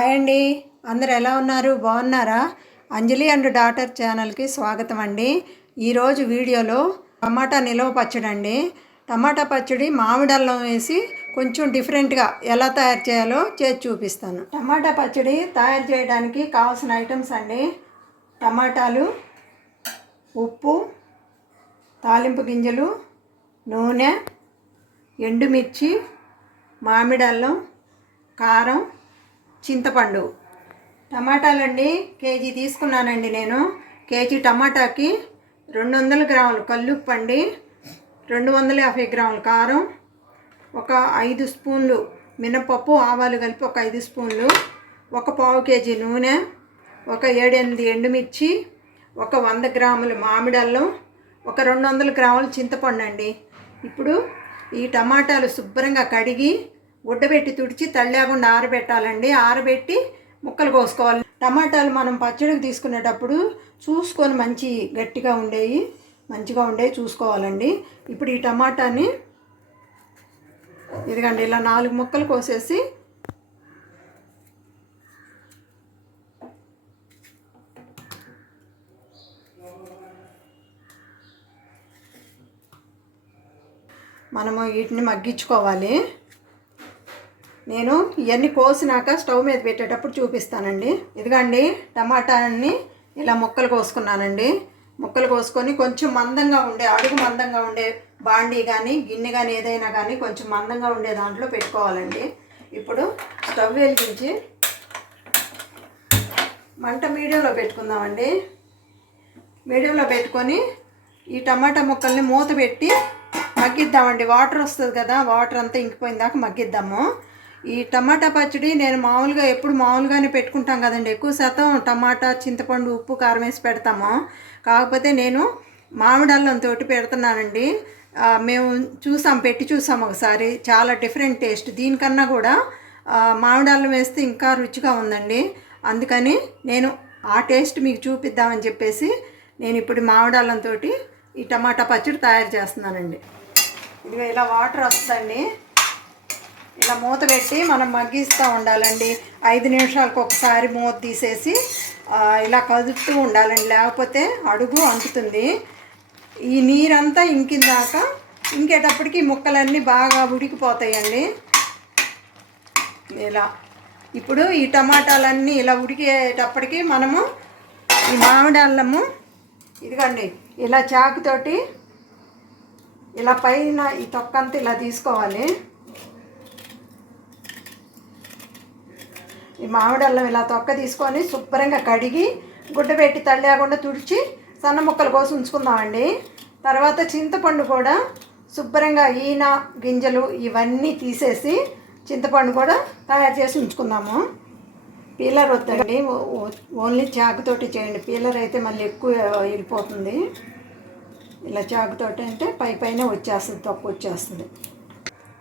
Hi అండి. అందరు ఎలా ఉన్నారు? బాగున్నారా? అంజలి అండ్ డాటర్ ఛానల్కి స్వాగతం అండి. ఈరోజు వీడియోలో టమాటా నిలవ పచ్చడి అండి. టమాటా పచ్చడి మామిడి అల్లం వేసి కొంచెం డిఫరెంట్గా ఎలా తయారు చేయాలో చేసి చూపిస్తాను. టమాటా పచ్చడి తయారు చేయడానికి కావాల్సిన ఐటమ్స్ అండి. టమాటాలు ఉప్పు తాలింపు గింజలు నూనె ఎండుమిర్చి మామిడి అల్లం కారం చింతపండు. టమాటాలండి కేజీ తీసుకున్నానండి నేను. కేజీ టమాటాకి రెండు వందల గ్రాములు కల్లుప్పు అండి రెండు వందల యాభై గ్రాములు కారం ఒక ఐదు స్పూన్లు మినపప్పు ఆవాలు కలిపి ఒక ఐదు స్పూన్లు ఒక పావు కేజీ నూనె ఒక ఏడెనిమిది ఎండుమిర్చి ఒక వంద గ్రాములు మామిడి అల్లం ఒక రెండు వందల గ్రాములు చింతపండు అండి. ఇప్పుడు ఈ టమాటాలు శుభ్రంగా కడిగి గుడ్డబెట్టి తుడిచి తళ్ళేకుండా ఆరబెట్టాలండి ఆరబెట్టి ముక్కలు కోసుకోవాలి. టమాటాలు మనం పచ్చడికి తీసుకునేటప్పుడు చూసుకొని మంచి గట్టిగా ఉండేవి మంచిగా ఉండేవి చూసుకోవాలండి. ఇప్పుడు ఈ టమాటాని ఇదిగండి ఇలా నాలుగు ముక్కలు కోసేసి మనము వీటిని మగ్గించుకోవాలి. నేను ఇవన్నీ కోసినాక స్టవ్ మీద పెట్టేటప్పుడు చూపిస్తానండి. ఇదిగండి టమాటాని ఇలా ముక్కలు కోసుకున్నానండి. ముక్కలు కోసుకొని కొంచెం మందంగా ఉండే అడుగు మందంగా ఉండే బాండీ కానీ గిన్నె కానీ ఏదైనా కానీ కొంచెం మందంగా ఉండే దాంట్లో పెట్టుకోవాలండి. ఇప్పుడు స్టవ్ వెలిగించి మంట మీడియంలో పెట్టుకుందామండి. మీడియంలో పెట్టుకొని ఈ టమాటా ముక్కల్ని మూత పెట్టి మగ్గిద్దామండి. వాటర్ వస్తుంది కదా వాటర్ అంతా ఇంకిపోయిన దాకా మగ్గిద్దాము. ఈ టమాటా పచ్చడి నేను మామూలుగా ఎప్పుడు మామూలుగానే పెట్టుకుంటాం కదండి. ఎక్కువ శాతం టమాటా చింతపండు ఉప్పు కారం వేసి పెడతాము. కాకపోతే నేను మామిడి అల్లంతో పెడుతున్నానండి. మేము చూసాం పెట్టి చూసాం ఒకసారి. చాలా డిఫరెంట్ టేస్ట్. దీనికన్నా కూడా మామిడి అల్లం వేస్తే ఇంకా రుచిగా ఉందండి. అందుకని నేను ఆ టేస్ట్ మీకు చూపిద్దామని చెప్పేసి నేను ఇప్పుడు మామిడి అల్లంతో ఈ టమాటా పచ్చడి తయారు చేస్తున్నానండి. ఇది ఇలా వాటర్ వస్తుందండి. ఇలా మూత పెట్టి మనం మగ్గిస్తూ ఉండాలండి. ఐదు నిమిషాలకు ఒకసారి మూత తీసేసి ఇలా కదుపుతూ ఉండాలండి. లేకపోతే అడుగు అంటుతుంది. ఈ నీరంతా ఇంకిందాక ఇంకేటప్పటికి ముక్కలన్నీ బాగా ఉడికిపోతాయండి. ఇలా. ఇప్పుడు ఈ టమాటాలన్నీ ఇలా ఉడికేటప్పటికి మనము ఈ మామిడి అల్లము ఇదిగండి ఇలా చాకుతోటి ఇలా పైన ఈ తొక్కంతా ఇలా తీసుకోవాలి. ఈ మామిడి అల్లం ఇలా తొక్క తీసుకొని శుభ్రంగా కడిగి గుడ్డ పెట్టి తల్లేకుండా తుడిచి సన్న ముక్కలు కోసి ఉంచుకుందామండి. తర్వాత చింతపండు కూడా శుభ్రంగా ఈన గింజలు ఇవన్నీ తీసేసి చింతపండు కూడా తయారు చేసి ఉంచుకుందాము. పీలర్ వద్దండి. ఓ- ఓన్లీ చాకుతోటి చేయండి. పీలర్ అయితే మళ్ళీ ఎక్కువ వెళ్ళిపోతుంది. ఇలా చాకుతోటి అంటే పై పైన వచ్చేస్తుంది తొక్క వచ్చేస్తుంది.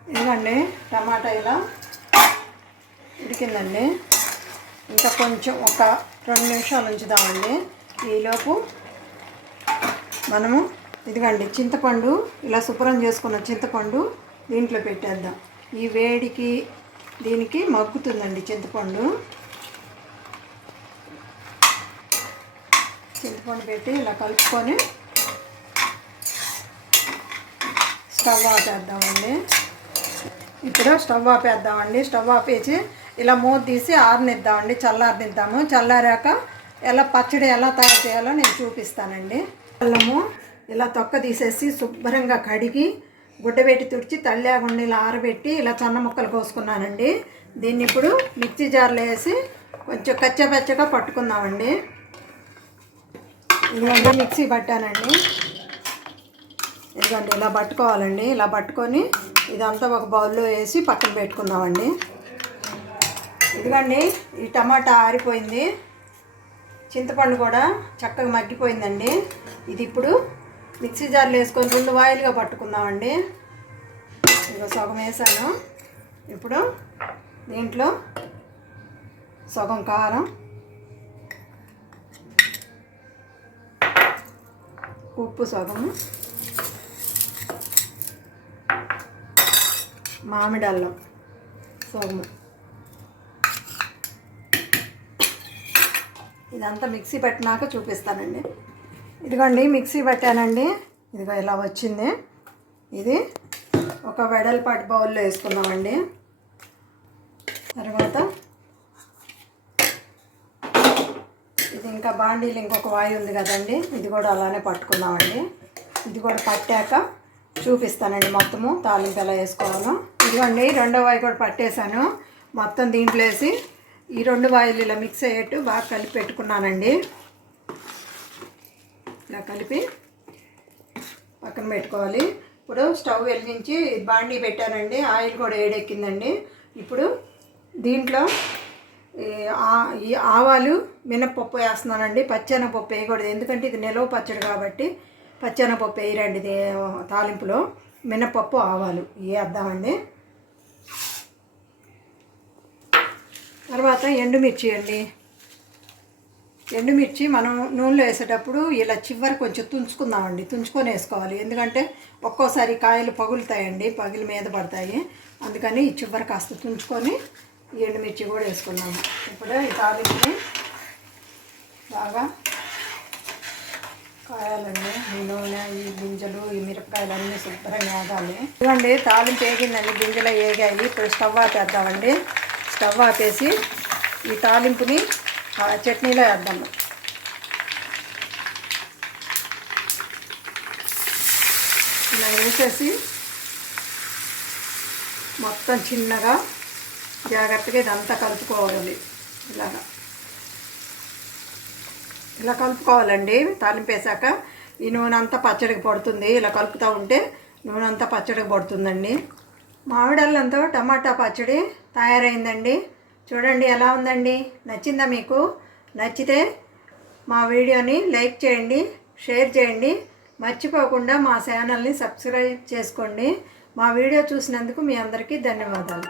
ఎందుకండి టమాటా ఇలా ఉడికిందండి. ఇంకా కొంచెం ఒక రెండు నిమిషాలు ఉంచుదామండి. ఈలోపు మనము ఇదిగండి చింతపండు ఇలా శుభ్రం చేసుకున్న చింతపండు దీంట్లో పెట్టేద్దాం. ఈ వేడికి దీనికి మగ్గుతుందండి చింతపండు. చింతపండు పెట్టి ఇలా కలుపుకొని స్టవ్ ఆపేద్దామండి. ఇప్పుడు స్టవ్ ఆపేద్దామండి. స్టవ్ ఆపేసి ఇలా మూత తీసి ఆరనిద్దామండి చల్లారనిద్దాము. చల్లారాక ఎలా పచ్చడి ఎలా తయారు చేయాలో నేను చూపిస్తానండి. అల్లము ఇలా తొక్క తీసేసి శుభ్రంగా కడిగి గుడ్డబెట్టి తుడిచి తల్లేకుండా ఇలా ఆరబెట్టి ఇలా సన్న ముక్కలు కోసుకున్నానండి. దీన్ని ఇప్పుడు మిక్సీ జార్లో వేసి కొంచెం కచ్చపచ్చగా పట్టుకుందామండి. ఇదిగోండి మిక్సీ పట్టానండి. ఇదిగోండి ఇలా పట్టుకోవాలండి. ఇలా పట్టుకొని ఇదంతా ఒక బౌల్లో వేసి పక్కన పెట్టుకుందామండి. ఇదిగోండి ఈ టమాటా ఆరిపోయింది. చింతపండు కూడా చక్కగా మగ్గిపోయిందండి. ఇది ఇప్పుడు మిక్సీ జార్లో వేసుకొని రెండు వాయిల్గా పట్టుకుందామండి. ఇక సగం వేసాను. ఇప్పుడు దీంట్లో సగం కారం ఉప్పు సగము మామిడి అల్లం సగము. ఇదంతా మిక్సీ పెట్టినాక చూపిస్తానండి. ఇదిగోండి మిక్సీ పెట్టానండి. ఇదిగో ఇలా వచ్చింది. ఇది ఒక వెడల్పాటి బౌల్లో వేసుకున్నామండి తర్వాత ఇది ఇంకా బాండీలు ఇంకొక వాయి ఉంది కదండి. ఇది కూడా అలానే పట్టుకుందామండి. ఇది కూడా పట్టాక చూపిస్తానండి మొత్తము. తాలింపు ఎలా వేసుకోవాలో. ఇదిగోండి రెండో వాయి కూడా పట్టేశాను. మొత్తం దీంట్లో వేసి ఈ రెండు వాయిల్ ఇలా మిక్స్ అయ్యేట్టు బాగా కలిపి పెట్టుకున్నానండి. ఇలా కలిపి పక్కన పెట్టుకోవాలి. ఇప్పుడు స్టవ్ వెలిగించి బాండీ పెట్టానండి. ఆయిల్ కూడా ఏడెక్కిందండి. ఇప్పుడు దీంట్లో ఈ ఆవాలు మినప్పప్పు వేస్తున్నానండి. పచ్చెనపప్పు వేయకూడదు. ఎందుకంటే ఇది నిలవ పచ్చడి కాబట్టి పచ్చెనపప్పు వేయరండి ఇది తాలింపులో. మినప్పప్పు ఆవాలు వేద్దామండి తర్వాత ఎండుమిర్చి అండి. ఎండుమిర్చి మనం నూనెలో వేసేటప్పుడు ఇలా చివరి కొంచెం తుంచుకుందామండి. తుంచుకొని వేసుకోవాలి. ఎందుకంటే ఒక్కోసారి కాయలు పగులుతాయండి. పగిలి మీద పడతాయి. అందుకని ఈ చివరి కాస్త తుంచుకొని ఎండుమిర్చి కూడా వేసుకున్నాము ఇప్పుడు ఈ తాలింపుని బాగా కాయాలండి. ఈ నూనె ఈ గింజలు ఈ మిరపకాయలు అన్నీ శుభ్రంగా వేగాలి ఇదిగోండి తాలింపు వేగిందండి. గింజలు వేగాయి. ఇప్పుడు స్టవ్ ఆపేద్దామండి స్టవ్ ఆపేసి ఈ తాలింపుని ఆ చట్నీలో వేద్దాము ఇలా వేసేసి మొత్తం చిన్నగా జాగ్రత్తగా ఇదంతా కలుపుకోవాలి. ఇలాగా. ఇలా కలుపుకోవాలండి. తాలింపు వేసాక ఈ నూనె అంతా పచ్చడికి పడుతుంది. ఇలా కలుపుతూ ఉంటే నూనె అంతా పచ్చడికి పడుతుందండి. మామిడల్లంతో టమాటా పచ్చడి తయారైందండి. చూడండి ఎలా ఉందండి. నచ్చిందా మీకు? నచ్చితే మా వీడియోని లైక్ చేయండి షేర్ చేయండి. మర్చిపోకుండా మా ఛానల్ని సబ్స్క్రైబ్ చేసుకోండి. మా వీడియో చూసినందుకు మీ అందరికీ ధన్యవాదాలు.